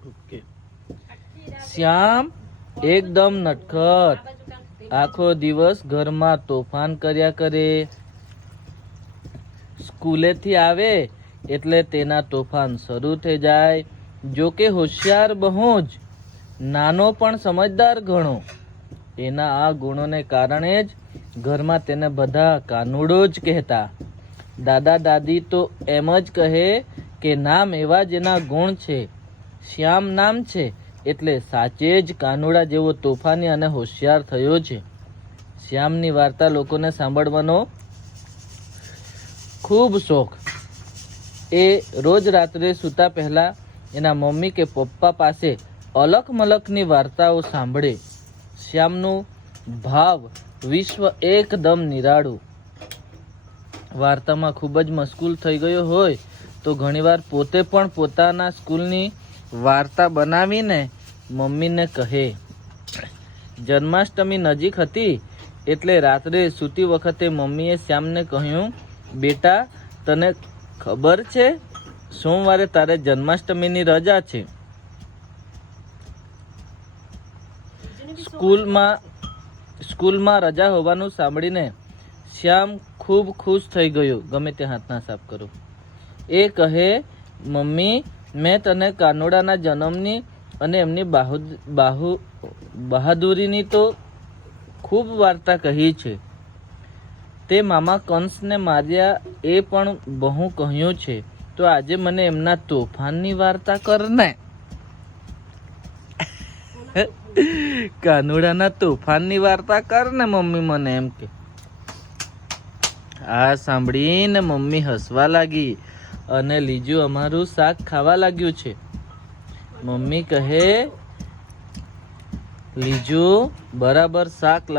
Okay. શ્યામ એકદમ નટખટ, આખો દિવસ ઘરમાં તોફાન કર્યા કરે. સ્કૂલેથી આવે એટલે તેના તોફાન શરૂ થઈ જાય. જો કે હોશિયાર બહુ જ, નાનો પણ સમજદાર ઘણો. એના આ ગુણોને કારણે જ ઘરમાં તેને બધા કાનુડો જ કહેતા. દાદા દાદી તો એમ જ કહે કે નામ એવા જ એના ગુણ છે. શ્યામ નામ છે એટલે સાચે જ કાનુડા જેવો તોફાની અને હોશિયાર થયો છે. શ્યામની વાર્તા લોકોને સાંભળવાનો ખૂબ શોખ. એ રોજ રાત્રે સૂતા પહેલા એના મમ્મી કે પપ્પા પાસે અલક મલકની વાર્તાઓ સાંભળે. શ્યામનું ભાવ વિશ્વ એકદમ નિરાળું. વાર્તામાં ખૂબ જ મશગુલ થઈ ગયો હોય તો ઘણીવાર પોતે પણ પોતાના સ્કૂલની વાર્તા બનાવીને મમ્મીને કહે. જન્માષ્ટમી નજીક હતી એટલે રાત્રે સૂતી વખતે મમ્મીએ શ્યામને કહ્યું, બેટા તને ખબર છે સોમવારે તારે જન્માષ્ટમીની રજા છે. સ્કૂલમાં રજા હોવાનું સાંભળીને શ્યામ ખૂબ ખુશ થઈ ગયો. ગમે તે હાથના સાફ કરો. એ કહે, મમ્મી મેં તને કાનુડાના જન્મની અને એમની બહાદુરીની તો ખૂબ વાર્તા કહી છે. તે મામા કંસને માર્યા એ પણ બહુ કહ્યું છે. તો આજે મને એમના તોફાનની વાર્તા કરને. કાનુડાના તોફાનની વાર્તા કરને મમ્મી મને એમ કે. આ સાંભળીને મમ્મી હસવા લાગી અને લીજુ અમારું શાક ખાવા લાગ્યું છે. મમ્મી કહે, લીજુ બરાબર શાક